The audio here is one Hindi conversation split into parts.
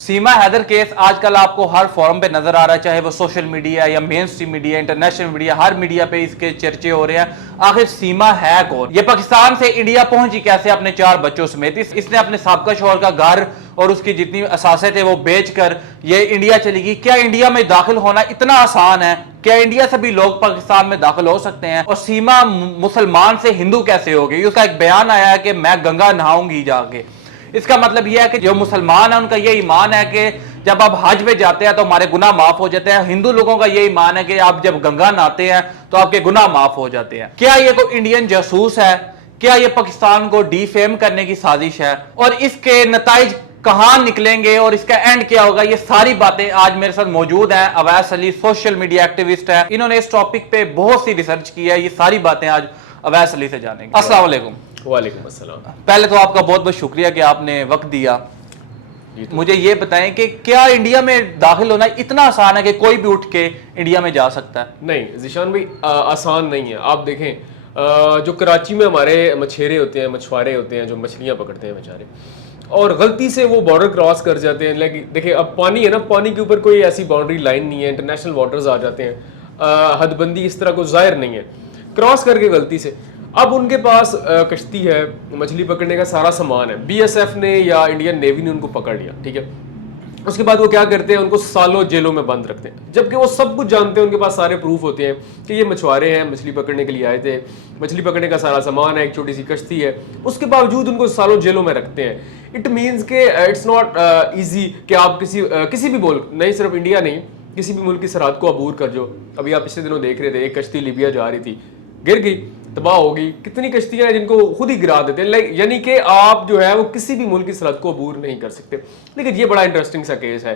सीमा हैदर केस आजकल आपको हर फोरम पे नजर आ रहा है, चाहे वो सोशल मीडिया या mainstream media, international media, हर मीडिया पे इसके चर्चे हो रहे हैं। आखिर सीमा है कौन? ये पाकिस्तान से इंडिया पहुंची कैसे अपने 4 बच्चों समेत? इसने अपने साबका शौहर का घर और उसकी जितनी असासे थे वो बेचकर ये इंडिया चली गई। क्या इंडिया में दाखिल होना इतना आसान है? क्या इंडिया से भी लोग पाकिस्तान में दाखिल हो सकते हैं? और सीमा मुसलमान से हिंदू कैसे हो गई? उसका एक बयान आया है कि मैं गंगा नहाऊंगी जाके। इसका मतलब यह है कि जो मुसलमान है उनका यह ईमान है कि जब आप हज में जाते हैं तो हमारे गुनाह माफ हो जाते हैं। हिंदू लोगों का यह ईमान है कि आप जब गंगा नहाते हैं तो आपके गुनाह माफ हो जाते हैं। क्या ये कोई इंडियन जासूस है? क्या ये पाकिस्तान को डिफेम करने की साजिश है? और इसके नताइज कहां निकलेंगे और इसका एंड क्या होगा? ये सारी बातें आज मेरे साथ मौजूद हैं। Awais Ali social media activist है, इन्होंने इस टॉपिक पे बहुत सी रिसर्च की है। ये सारी बातें आज अवैस अली से जानेंगे। अस्सलाम वालेकुम। वालेकुम अस्सलाम। पहले तो आपका बहुत बहुत शुक्रिया कि आपने वक्त दिया। तो मुझे ये बताएं कि क्या इंडिया में दाखिल होना इतना आसान है कि कोई भी उठ के इंडिया में जा सकता है? नहीं ज़ीशान भाई, आसान नहीं है। आप देखें, जो कराची में हमारे मछेरे होते हैं, मछुआरे होते हैं जो मछलियां पकड़ते हैं बेचारे, और गलती से वो बॉर्डर क्रॉस कर जाते हैं। लेकिन देखिए, अब पानी है ना, पानी के ऊपर कोई ऐसी बाउंड्री लाइन नहीं है, इंटरनेशनल वाटर्स आ जाते हैं, हदबंदी इस तरह को जाहिर नहीं है, क्रॉस करके गलती से। अब उनके पास कश्ती है, मछली पकड़ने का सारा सामान है, बीएसएफ ने या इंडियन नेवी ने उनको पकड़ लिया, ठीक है। उसके बाद वो क्या करते हैं, उनको सालों जेलों में बंद रखते हैं, जबकि वो सब कुछ जानते हैं, उनके पास सारे प्रूफ होते हैं कि ये मछुआरे हैं, मछली पकड़ने के लिए आए थे, मछली पकड़ने का सारा सामान है, एक छोटी सी कश्ती है। उसके बावजूद उनको सालों जेलों में रखते हैं। इट मीन्स के इट्स नॉट ईजी कि आप किसी भी मुल्क, नहीं सिर्फ इंडिया नहीं, किसी भी मुल्क की सरहद को अबूर कर जो। अभी आप पिछले दिनों देख रहे थे, एक कश्ती लीबिया जा रही थी, गिर गई, तबाह होगी। कितनी कश्तियां हैं जिनको खुद ही गिरा देते हैं। यानी कि आप जो है वो किसी भी मुल्क की सरहद को अबूर नहीं कर सकते। लेकिन ये बड़ा इंटरेस्टिंग सा केस है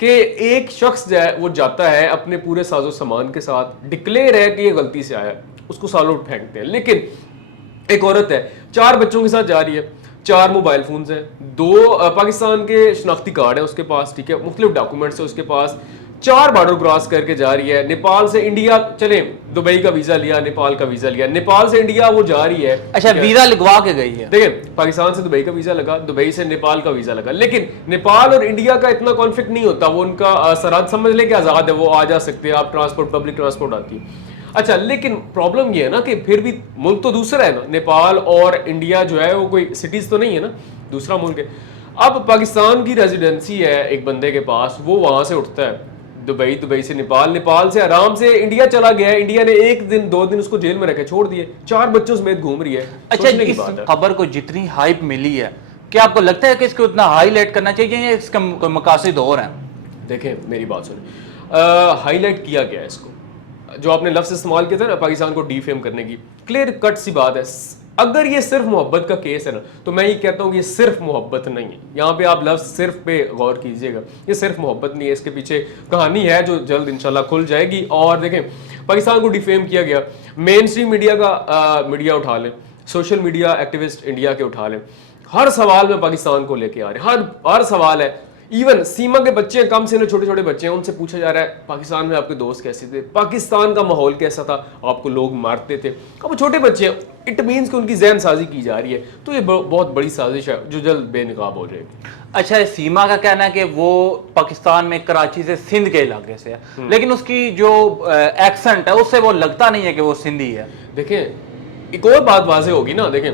कि एक शख्स जो है वो जाता है अपने पूरे साजो सामान के साथ, डिक्लेयर है कि ये गलती से आया, उसको सालों फेंकते हैं। लेकिन एक औरत है, 4 बच्चों के साथ जा रही है, 4 मोबाइल फोन्स हैं, 2 पाकिस्तान के शनाख्ती कार्ड है उसके पास, ठीक है, मुख्तलिफ डॉक्यूमेंट्स है उसके पास, 4 बॉर्डर क्रॉस करके जा रही है। नेपाल से इंडिया, चले दुबई का वीजा लिया, नेपाल का वीजा लिया, नेपाल से इंडिया वो जा रही है। अच्छा, वीजा लगवा के गई है। देखिए, पाकिस्तान से दुबई का वीजा लगा, दुबई से नेपाल का वीजा लगा, लेकिन नेपाल और इंडिया का इतना कॉन्फ्लिक्ट नहीं होता। वो उनका सरहद समझ ले कि आजाद है, वो आ जा सकते हैं, आप ट्रांसपोर्ट, पब्लिक ट्रांसपोर्ट आती है। अच्छा, लेकिन प्रॉब्लम ये है ना कि फिर भी मुल्क तो दूसरा है ना, नेपाल और इंडिया जो है वो कोई सिटीज तो नहीं है ना, दूसरा मुल्क है। अब पाकिस्तान की रेजिडेंसी है एक बंदे के पास, वो वहां से उठता है दुबई, दुबई से नेपाल, नेपाल से आराम से इंडिया चला गया है। इंडिया ने 1 दिन 2 दिन उसको जेल में रखे, छोड़ दिए, 4 बच्चों समेत घूम रही है। अच्छा, इस खबर को जितनी हाइप मिली है, क्या आपको लगता है कि इसको इतना हाईलाइट करना चाहिए या इसका मकासद और हैं? देखें, मेरी बात सुनिए, हाईलाइट किया गया है इसको, जो आपने लफ्ज़ इस्तेमाल किया था ना पाकिस्तान को डिफेम करने की, क्लियर कट सी बात है। अगर ये सिर्फ मोहब्बत का केस है ना, तो मैं ये कहता हूँ कि ये सिर्फ मोहब्बत नहीं है। यहाँ पे आप लफ्ज़ सिर्फ पे गौर कीजिएगा, ये सिर्फ मोहब्बत नहीं है, इसके पीछे कहानी है जो जल्द इंशाल्लाह खुल जाएगी। और देखें, पाकिस्तान को डिफेम किया गया, मेन स्ट्रीम मीडिया का मीडिया उठा लें, सोशल मीडिया एक्टिविस्ट इंडिया के उठा लें, हर सवाल में पाकिस्तान को लेके आ रहे हैं, हर सवाल है। इवन सीमा के बच्चे कम से छोटे छोटे बच्चे हैं, उनसे पूछा जा रहा है पाकिस्तान में आपके दोस्त कैसे थे, पाकिस्तान का माहौल कैसा था, आपको लोग मारते थे। अब वो छोटे बच्चे हैं, इट मीन्स कि उनकी जहन साजी की जा रही है। तो ये बहुत बड़ी साजिश है जो जल्द बेनकाब हो जाएगी। अच्छा, सीमा का कहना है कि वो पाकिस्तान में कराची से सिंध के इलाके से है, लेकिन उसकी जो एक्सेंट है उससे वो लगता नहीं है कि वो सिंधी है। देखें, एक और बात वाज़ेह होगी ना। देखें,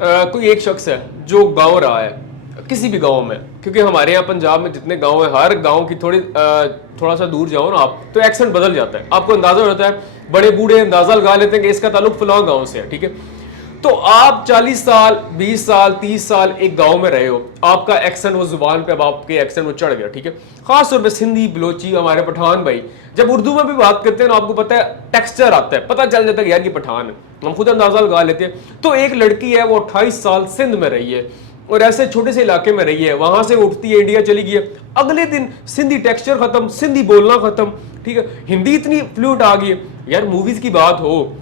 कोई एक शख्स है जो गाँव रहा है किसी भी गांव में, क्योंकि हमारे यहाँ पंजाब में जितने गांव हैं, हर गांव की थोड़ा सा दूर जाओ ना आप, तो एक्सेंट बदल जाता है, आपको अंदाजा होता है। बड़े बूढ़े अंदाजा लगा लेते हैं कि इसका ताल्लुक फलां गांव से है, ठीक है। तो आप 40 साल, 20 साल, 30 साल एक गांव में रहे हो, आपका एक्सेंट, वो जुबान पे अब आपके एक्सेंट वो चढ़ गया, ठीक है। खास तौर पे सिंधी, बलोची, हमारे पठान भाई जब उर्दू में भी बात करते हैं ना, आपको पता है टेक्सचर आता है, पता चल जाता है कि यार ये पठान है, हम खुद अंदाजा लगा लेते हैं। तो एक लड़की है, वो 28 साल सिंध में रही है और ऐसे छोटे से इलाके में रही है, वहां से उठती है, इंडिया चली गई है, अगले दिन सिंधी टेक्सचर खत्म, सिंधी बोलना खत्म, ठीक है। हिंदी इतनी फ्लूएंट आ गई है। यार मूवीज की बात हो,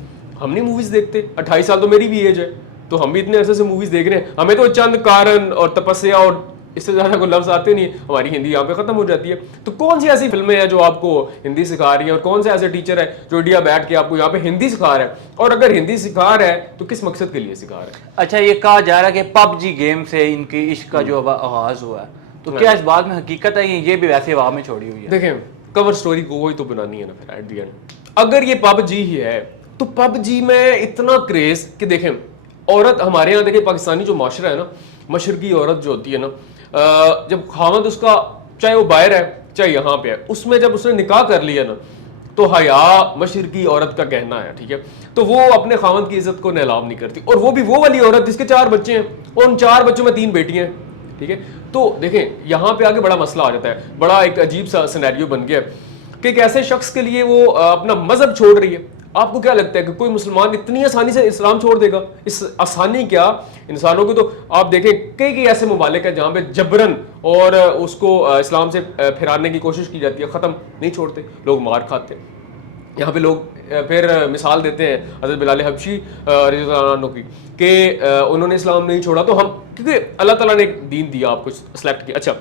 हम नहीं मूवीज देखते, 28 साल तो मेरी भी एज है, तो हम भी इतने अरसे से मूवीज देख रहे हैं, हमें तो चंद कारण और तपस्या और इससे ज्यादा कोई लफ्ज आते नहीं, हमारी हिंदी यहाँ पे खत्म हो जाती है। तो कौन सी ऐसी फिल्में हैं जो आपको हिंदी सिखा रही है, और कौन से ऐसे टीचर है जो इंडिया बैठ के आपको यहाँ पे हिंदी सिखा रहा है? और अगर हिंदी सिखा रहा है तो किस मकसद के लिए सिखा रहा है? अच्छा, ये कहा जा रहा है कि पबजी गेम से इनकी इश्क का जो आगाज हुआ है, तो क्या इस बात में हकीकत है, ये भी वैसे हवा में छोड़ी हुई है? देखें, कवर स्टोरी को वही तो बनानी है ना फिर एट द एंड। अगर ये पबजी ही है तो पबजी में इतना क्रेज कि देखें, औरत हमारे यहाँ देखें, पाकिस्तानी जो माशरा है ना, मशरकी औरत जो होती है ना, जब खामद उसका चाहे वो बाहर है चाहे यहाँ पे है, उसमें जब उसने निकाह कर लिया ना, तो हया मशरकी औरत का कहना है, ठीक है, तो वो अपने खामद की इज्जत को नीलाम नहीं करती। और वो भी वो वाली औरत जिसके 4 बच्चे हैं और उन 4 बच्चों में 3 बेटियां हैं, ठीक है। तो देखें यहाँ पे आगे बड़ा मसला आ जाता है, बड़ा एक अजीब सा सिनेरियो बन गया कि एक ऐसे शख्स के लिए वो अपना मजहब छोड़ रही है। आपको क्या लगता है कि कोई मुसलमान इतनी आसानी से इस्लाम छोड़ देगा? इस आसानी क्या, इंसानों को तो आप देखें कई कई ऐसे ममालिक है जहाँ पे जबरन और उसको इस्लाम से फिराने की कोशिश की जाती है, ख़त्म नहीं छोड़ते, लोग मार खाते हैं। यहाँ पे लोग फिर मिसाल देते हैं हज़रत बिलाल हबशी रज़ियल्लाहु अन्हु की कि उन्होंने इस्लाम नहीं छोड़ा, तो हम, क्योंकि अल्लाह ताला ने एक दीन दिया, आपको सेलेक्ट किया। अच्छा,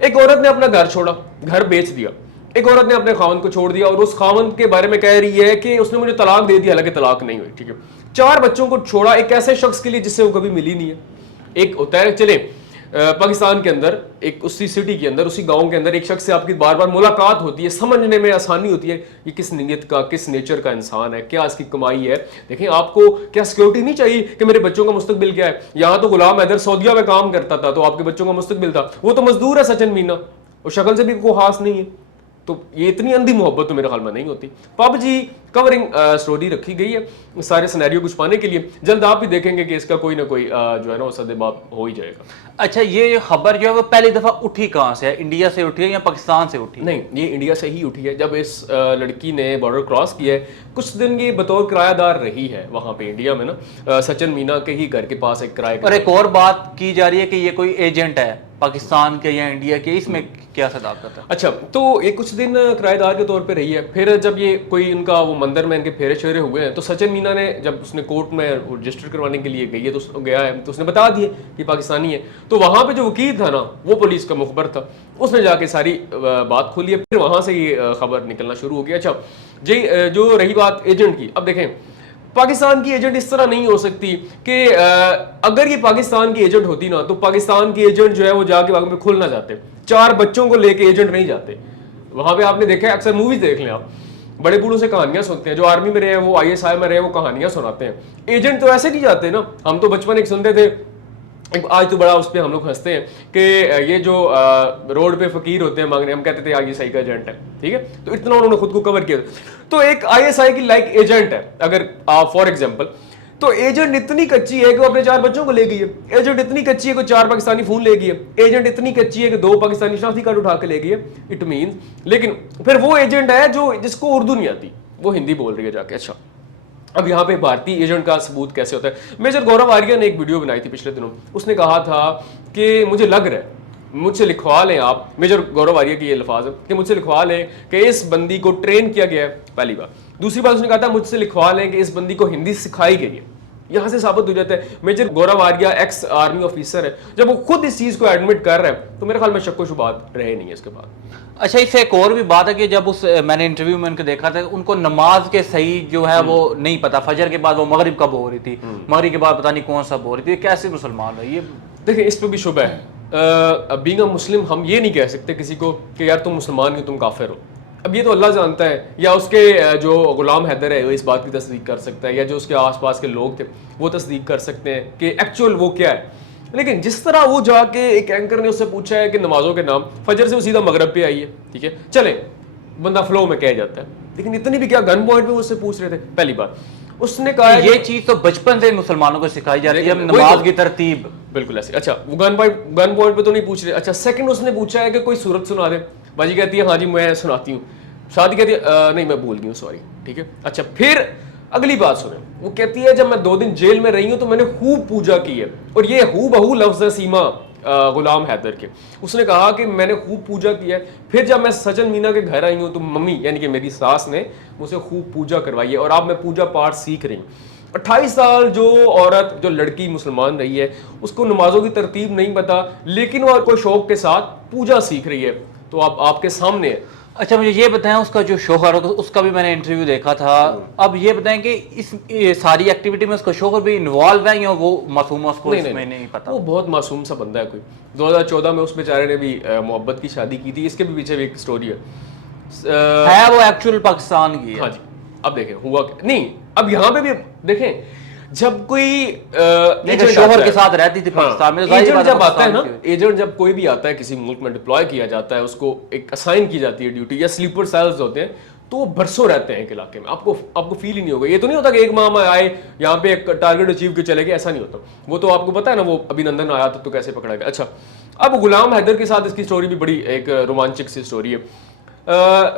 एक औरत ने अपना घर छोड़ा, घर बेच दिया, एक औरत ने अपने खावंद को छोड़ दिया और उस खावंद के बारे में कह रही है कि उसने मुझे तलाक दे दिया, हालांकि तलाक नहीं हुई, ठीक है। 4 बच्चों को छोड़ा एक ऐसे शख्स के लिए जिससे वो कभी मिली नहीं है। एक होता है, चले पाकिस्तान के अंदर एक उसी सिटी के अंदर, उसी गांव के अंदर एक शख्स से आपकी बार बार मुलाकात होती है, समझने में आसानी होती है ये किस नीयत का, किस नेचर का इंसान है, क्या इसकी कमाई है। देखें, आपको क्या सिक्योरिटी नहीं चाहिए कि मेरे बच्चों का मुस्तकबिल क्या है? यहाँ तो गुलाम हैदर सऊदीया में काम करता था तो आपके बच्चों का मुस्तकबिल था, वो तो मजदूर है सचिन मीना, और शक्ल से भी कोई खास नहीं है। तो ये इतनी अंधी मोहब्बत तो मेरे ख्याल में नहीं होती। पबजी कवरिंग स्टोरी रखी गई है सारे सिनेरियो को छुपाने के लिए। जल्द आप भी देखेंगे कि इसका कोई ना कोई जो है ना वो सदेबाब हो ही जाएगा। अच्छा, ये खबर जो है वो पहली दफा उठी कहाँ से है? इंडिया से उठी है या पाकिस्तान से उठी है? नहीं, ये इंडिया से ही उठी है। जब इस लड़की ने बॉर्डर क्रॉस किया है, कुछ दिन ये बतौर किरायादार रही है वहाँ पे इंडिया में ना, सचिन मीना के ही घर के पास एक किराए। और एक और बात की जा रही है कि ये कोई एजेंट है पाकिस्तान के या इंडिया के, इसमें क्या सदाकत है? अच्छा, तो ये कुछ दिन किराएदार के तौर पे रही है। फिर जब ये कोई इनका वो मंदिर में इनके फेरे शेरे हुए हैं, तो सचिन मीना ने जब उसने कोर्ट में रजिस्टर करवाने के लिए गई है तो गया है, तो उसने बता दिए कि पाकिस्तानी है। तो वहाँ पे जो वकील था ना, वो पुलिस का मुखबर था, उसने जाके सारी बात खोली है। फिर वहाँ से ये खबर निकलना शुरू हो गया। अच्छा जी, जो रही बात एजेंट की, अब देखें, पाकिस्तान की एजेंट इस तरह नहीं हो सकती कि अगर ये पाकिस्तान की एजेंट होती ना, तो पाकिस्तान की एजेंट जो है वो जाके वहां पे खुल ना जाते। 4 बच्चों को लेके एजेंट नहीं जाते वहां पे। आपने देखा है, अक्सर मूवीज देख लें आप, बड़े बूढ़ों से कहानियां सुनते हैं, जो आर्मी में रहे हैं, वो ISI में रहे, वो कहानियां सुनाते हैं। एजेंट तो ऐसे नहीं जाते ना। हम तो बचपन एक सुनते थे, आज तो बड़ा उस पर हम लोग हंसते हैं कि ये जो रोड पे फकीर होते हैं मांगने, हम कहते थे ISI का एजेंट है, ठीक है। तो इतना उन्होंने खुद को कवर किया। तो एक ISI की लाइक एजेंट है अगर आप फॉर एग्जांपल, तो एजेंट इतनी कच्ची है कि वो अपने 4 बच्चों को ले गई है। एजेंट इतनी कच्ची है कि 4 पाकिस्तानी फोन ले गई है। एजेंट इतनी कच्ची है कि 2 पाकिस्तानी शनाख्ती कार्ड उठा के ले गई है। इट मीन, लेकिन फिर वो एजेंट है जो जिसको उर्दू नहीं आती, वो हिंदी बोल रही है जाके। अच्छा, अब यहाँ पे भारतीय एजेंट का सबूत कैसे होता है? मेजर गौरव आर्या ने एक वीडियो बनाई थी पिछले दिनों, उसने कहा था कि मुझे लग रहा है, मुझसे लिखवा लें आप, मेजर गौरव आर्या की ये अल्फाज है कि मुझसे लिखवा लें कि इस बंदी को ट्रेन किया गया है, पहली बात। दूसरी बात उसने कहा था मुझसे लिखवा लें कि इस बंदी को हिंदी सिखाई गई है। यहां से साबित हो जाता है मेजर गौरव आर्या एक्स आर्मी ऑफिसर है। जब वो खुद इस चीज को एडमिट कर रहे हैं तो मेरे ख्याल में शक्को शुबात रहे नहीं है इसके बाद। अच्छा, इससे एक और भी बात है कि जब मैंने इंटरव्यू में उनको देखा था, उनको नमाज के सही जो है वो नहीं पता। फजर के बाद वो मगरिब कब हो रही थी, मगरिब के बाद पता नहीं कौन सा हो रही थी। कैसे मुसलमान है ये? देखिए, इस पर भी शुबह है। बीइंग अ मुस्लिम हम ये नहीं कह सकते किसी को कि यार तुम मुसलमान हो, तुम काफिर हो। अब ये तो अल्लाह जानता है, या उसके जो गुलाम हैदर है वो इस बात की तस्दीक कर सकता है, या जो उसके आसपास के लोग थे वो तस्दीक कर सकते हैं कि एक्चुअल वो क्या है। लेकिन जिस तरह वो जाके एक एंकर ने उससे पूछा है कि नमाजों के नाम, फजर से वो सीधा मगरब पे आई है, ठीक है, चले बंदा फ्लो में कह जाता है। लेकिन इतनी भी क्या गन पॉइंट पे उससे पूछ रहे थे? पहली बात उसने कहा ये चीज तो बचपन से मुसलमानों को सिखाई जाती है, नमाज की तरतीब बिल्कुल ऐसे। अच्छा, वो गन पॉइंट पे तो नहीं पूछ रहे। अच्छा, सेकंड उसने पूछा है कि कोई सूरत सुना दे। बाजी कहती है हाँ जी मैं सुनाती हूँ। शादी कहती है नहीं मैं भूल गई हूँ, सॉरी, ठीक है। अच्छा, फिर अगली बात सुने, वो कहती है जब मैं 2 दिन जेल में रही हूँ तो मैंने खूब पूजा की है। और ये हू बहू लफ्ज है सीमा गुलाम हैदर के। उसने कहा कि मैंने खूब पूजा की है। फिर जब मैं सचिन मीना के घर आई हूँ तो मम्मी यानी कि मेरी सास ने मुझे खूब पूजा करवाई है और अब मैं पूजा पाठ सीख रही हूँ। 28 साल जो औरत, जो लड़की मुसलमान रही है, उसको नमाजों की तरतीब नहीं पता, लेकिन वो कोई शौक के साथ पूजा सीख रही है। तो आपके सामने है। अच्छा मुझे ये बताएं, उसका जो शोहर उसका भी मैंने इंटरव्यू देखा था। अब ये बताएं कि ये सारी एक्टिविटी में उसका शोहर भी इन्वॉल्व है या वो मासूम है, उसको इसमें नहीं पता? वो बहुत मासूम सा बंदा है कोई। 2014 में उस बेचारे ने भी मोहब्बत की शादी की थी, इसके भी पीछे भी एक स्टोरी है वो एक्चुअल पाकिस्तान की है? हाँ जी। अब देखें हुआ नहीं, अब यहाँ पे भी देखें, जब कोई शोहर के साथ रहती थी पाकिस्तान में, एजेंट जब आता है ना, एजेंट जब कोई भी आता है किसी मुल्क में डिप्लॉय किया जाता है, उसको एक असाइन की जाती है ड्यूटी, या स्लीपर सेल्स होते हैं, तो वो बरसों रहते हैं एक इलाके में। आपको फील ही नहीं होगा। ये तो नहीं होता कि एक माह में आए यहाँ पे एक टारगेट अचीव के चले गए, ऐसा नहीं होता। वो तो आपको पता है ना, वो अभिनंदन आया तो कैसे पकड़ा गया। अच्छा, अब गुलाम हैदर के साथ इसकी स्टोरी भी बड़ी एक रोमांचक सी स्टोरी है।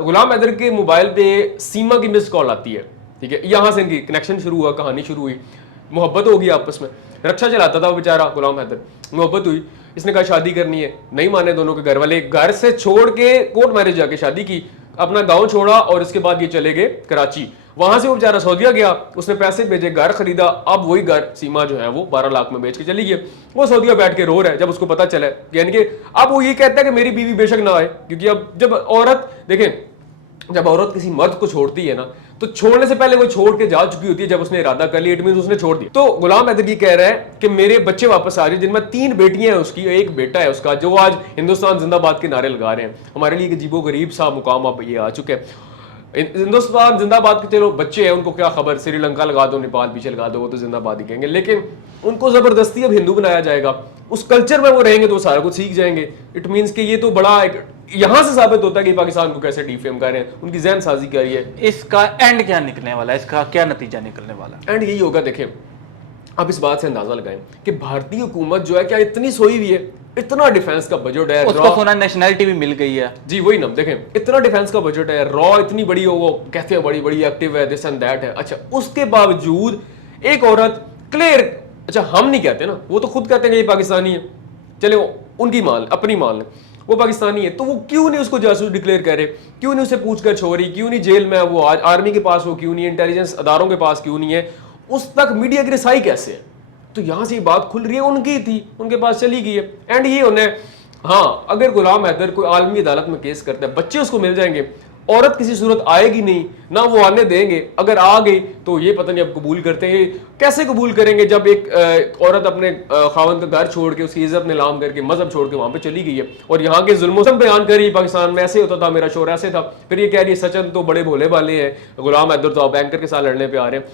गुलाम हैदर के मोबाइल पे सीमा की मिस्ड कॉल आती है, ठीक है, यहाँ से इनकी कनेक्शन शुरू हुआ, कहानी शुरू हुई, मोहब्बत होगी आपस में। रक्षा चलाता था वो बेचारा गुलाम हैदर, मोहब्बत हुई, इसने कहा शादी करनी है, नहीं माने दोनों के घर वाले, घर से छोड़ के कोर्ट मैरिज जाके शादी की, अपना गांव छोड़ा और इसके बाद ये चले गए कराची। वहां से वो बेचारा सऊदीया गया, उसने पैसे भेजे, घर खरीदा। अब वही घर सीमा जो है वो 12 लाख में बेच के चली गई। वो सऊदीया बैठ के रो रहा है जब उसको पता चला, यानी कि अब वो ये कहता है कि मेरी बीवी बेशक ना आए, क्योंकि अब जब औरत देखें, जब औरत किसी मर्द को छोड़ती है ना, तो छोड़ने से पहले वो छोड़ के जा चुकी होती है। जब उसने इरादा कर लिया, इट मींस उसने छोड़ दिया। तो गुलाम हैदर कह रहा है कि मेरे बच्चे वापस आ रहे हैं, जिनमें 3 बेटियां हैं उसकी, एक बेटा है उसका, जो आज हिंदुस्तान जिंदाबाद के नारे लगा रहे हैं। हमारे लिए अजीबो गरीब सा मुकाम अब ये आ चुके हैं। हिंदुस्तान जिंदाबाद के चलो बच्चे हैं, उनको क्या खबर, श्रीलंका लगा दो, नेपाल पीछे लगा दो, वो तो जिंदाबाद ही कहेंगे, लेकिन उनको जबरदस्ती अब हिंदू बनाया जाएगा। उस कल्चर में वो रहेंगे तो सारा कुछ सीख जाएंगे। इट मींस कि ये तो बड़ा एक यहां से साबित होता है कि पाकिस्तान को कैसे डिफेम कर रहे हैं, उनकी जहन साजी कर रही है। इसका एंड क्या निकलने वाला है, इसका क्या नतीजा निकलने वाला है? एंड यही होगा। देखें, अब इस बात से अंदाजा लगाएं कि भारतीय हुकूमत जो है क्या इतनी सोई हुई है, इतना डिफेंस का बजट है, उसको सोना नेशनलिटी भी मिल गई है। जी वही ना, देखें इतना डिफेंस का बजट है, रॉ इतनी बड़ी हो, वो कहते हैं बड़ी बड़ी एक्टिव है, दिस एंड दैट है। अच्छा, उसके बावजूद एक औरत क्लियर, अच्छा हम नहीं कहते ना, वो तो खुद कहते हैं कि ये पाकिस्तानी है, चले उनकी मान अपनी मान लें, वो पाकिस्तानी है, तो वो क्यों नहीं उसको जासूस डिक्लेयर करे, क्यों नहीं उसे पूछ कर छोड़ रही, क्यों नहीं जेल में वो आज आर्मी के पास हो, क्यों नहीं इंटेलिजेंस अदारों के पास क्यों नहीं है, उस तक मीडिया की रसाई कैसे है? तो यहां से बात खुल रही है, उनकी थी, उनके पास चली गई है। एंड ये उन्हें, हाँ, अगर गुलाम हैदर कोई आलमी अदालत में केस करता है, बच्चे उसको मिल जाएंगे, औरत किसी सूरत आएगी नहीं ना, वो आने देंगे। अगर आ गई तो ये पता नहीं अब कबूल करते हैं, कैसे कबूल करेंगे जब एक औरत अपने खावंद का घर छोड़ के, उसकी इज्जत नीलाम करके, मजहब छोड़ के वहां पे चली गई है, और यहाँ के जुल्म बयान कर रही, पाकिस्तान में ऐसे होता था, मेरा शोर ऐसे था। फिर ये कह रही है सचिन तो बड़े भोले भाले हैं, गुलाम हैदर तो आप एंकर के साथ लड़ने पे आ रहे हैं,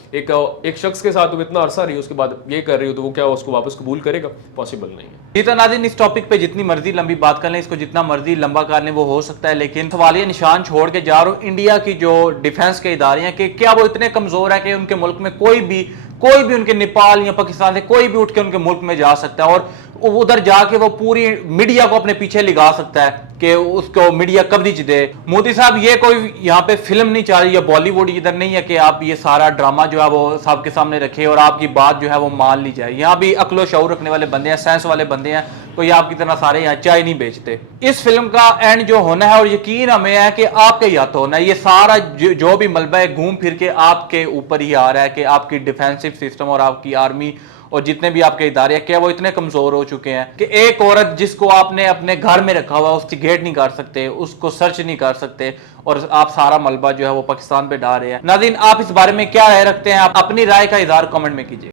एक शख्स के साथ तुम इतना अरसा रही, उसके बाद ये कर रही हो, तो वो क्या उसको वापस कबूल करेगा? पॉसिबल नहीं है। जी तो नाज़रीन, इस टॉपिक पे जितनी मर्जी लंबी बात कर लें, इसको जितना मर्जी लंबा कर लें वो हो सकता है, लेकिन सवालिया निशान छोड़ के जा रहा हूँ इंडिया की जो डिफेंस के इदारे हैं कि क्या वो इतने कमजोर है कि उनके मुल्क में कोई भी उनके नेपाल या पाकिस्तान से कोई भी उठ के उनके मुल्क में जा सकता है और उधर जाके वो पूरी मीडिया को अपने पीछे लगा सकता है कि उसको मीडिया कवरेज दे। मोदी साहब, ये कोई यहाँ पे फिल्म नहीं चल रही है, बॉलीवुड इधर नहीं है कि आप ये सारा ड्रामा जो है वो सबके सामने रखे और आपकी बात जो है वो मान ली जाए। यहाँ भी अक्लो शऊर रखने वाले बंदे हैं, सेंस वाले बंदे हैं, कोई आपकी तरह सारे यहाँ चाय नहीं बेचते। इस फिल्म का एंड जो होना है, और यकीन हमें है कि आपके ही हाथ होना है, ये सारा जो भी मलबा है घूम फिर के आपके ऊपर ही आ रहा है कि आपकी डिफेंसिव सिस्टम और आपकी आर्मी और जितने भी आपके इदारे क्या वो इतने कमजोर हो चुके हैं कि एक औरत जिसको आपने अपने घर में रखा हुआ उसकी गेट नहीं कर सकते, उसको सर्च नहीं कर सकते, और आप सारा मलबा जो है वो पाकिस्तान पे डाल रहे हैं। नाज़रीन, आप इस बारे में क्या राय रखते हैं? आप अपनी राय का इजहार कमेंट में कीजिए।